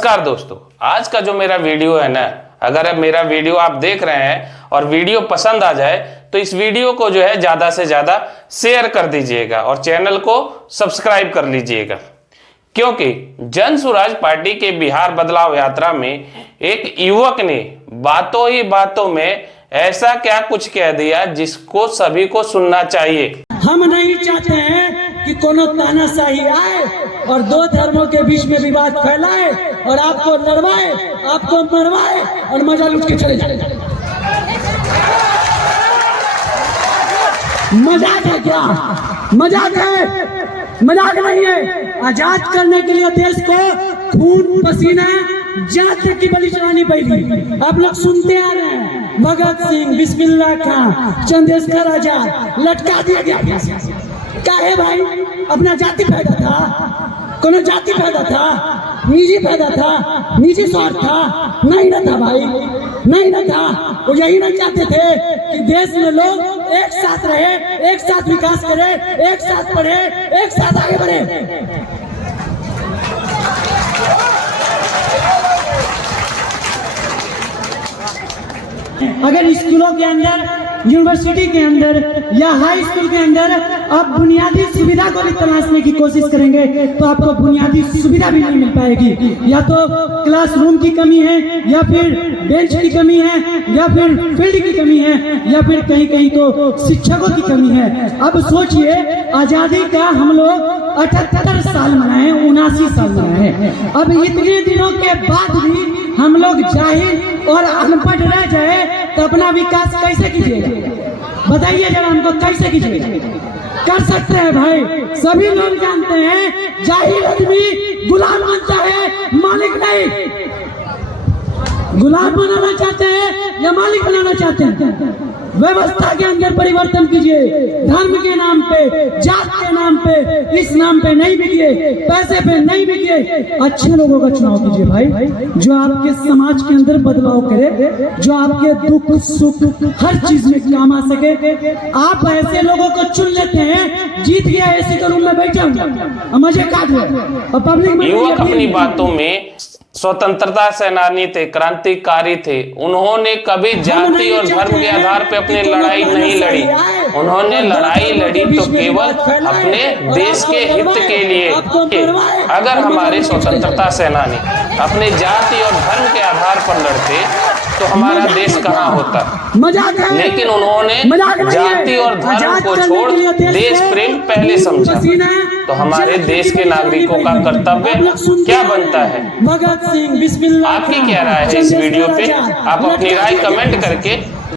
नमस्कार दोस्तों, आज का जो मेरा वीडियो है ना, अगर अब मेरा वीडियो आप देख रहे हैं और वीडियो पसंद आ जाए तो इस वीडियो को जो है ज्यादा से ज्यादा शेयर कर दीजिएगा और चैनल को सब्सक्राइब कर लीजिएगा, क्योंकि जन स्वराज पार्टी के बिहार बदलाव यात्रा में एक युवक ने बातों ही बातों में ऐसा क्या कुछ कह दिया जिसको सभी को सुनना चाहिए। हम नहीं चाहते हैं कि कोनो तानाशाही आए और दो धर्मों के बीच में विवाद फैलाए और आपको लड़वाए, आपको मरवाए और मजा लूट के चले जाए। मजाक है क्या? मजाक है, मजाक नहीं है। आजाद करने के लिए देश को खून पसीना जान तक की बलि चढ़ानी पड़ी। आप लोग सुनते आ रहे हैं, भगत सिंह, बिस्मिल्लाह खां, चंद्रशेखर आजाद लटका दिया गया। काहे भाई? अपना जाति फायदा था, कोनो जाति फायदा था, निजी फायदा था, निजी स्वार्थ था? नहीं ना था भाई, नहीं ना था। वो यही नहीं चाहते थे कि देश में लोग एक साथ रहे, एक साथ विकास करे, एक साथ पढ़े, एक साथ आगे बढ़े। अगर स्कूलों के अंदर, यूनिवर्सिटी के अंदर या हाई स्कूल के अंदर आप बुनियादी सुविधा को भी तलाशने की कोशिश करेंगे तो आपको बुनियादी सुविधा भी नहीं मिल पाएगी। या तो क्लासरूम की कमी है, या फिर बेंच की कमी है, या फिर फील्ड की कमी है, या फिर कहीं कहीं तो शिक्षकों की कमी है। अब सोचिए, आजादी का हम लोग 78 साल मनाए, 79 साल मनाए। अब इतने दिनों के बाद भी हम लोग जाहिल और अनपढ़ रह जाए तो अपना विकास कैसे कीजिएगा? बताइए जरा हमको, कैसे कीजिएगा? कर सकते हैं भाई, सभी लोग जानते हैं जाहिल आदमी गुलाम बनता है, मालिक नहीं। गुलाम बनाना चाहते हैं या मालिक बनाना चाहते हैं? व्यवस्था के अंदर परिवर्तन कीजिए, धर्म के नाम पे, जात के नाम पे, इस नाम पे नहीं बिकिए, पैसे पे नहीं बिकिए। अच्छे लोगों का चुनाव कीजिए भाई, जो आपके समाज के अंदर बदलाव करे, जो आपके दुख सुख हर चीज में काम आ सके। आप ऐसे लोगों को चुन लेते हैं, जीत गया एसी के रूम में बैठा हूँ, मजे काट रहे और पब्लिक। युवक अपनी बातों में स्वतंत्रता सेनानी थे, क्रांतिकारी थे। उन्होंने कभी जाति और धर्म के आधार पे अपनी लड़ाई नहीं लड़ी। उन्होंने लड़ाई लड़ी तो केवल अपने देश के हित के लिए। अगर हमारे स्वतंत्रता सेनानी अपने जाति और धर्म के आधार पर लड़ते तो हमारा देश कहाँ होता। लेकिन उन्होंने जाति और धर्म को छोड़ देश प्रेम पहले समझा। तो हमारे देश के नागरिकों का कर्तव्य क्या बनता है? आपकी क्या राय है इस वीडियो पे? आप अपनी राय कमेंट करके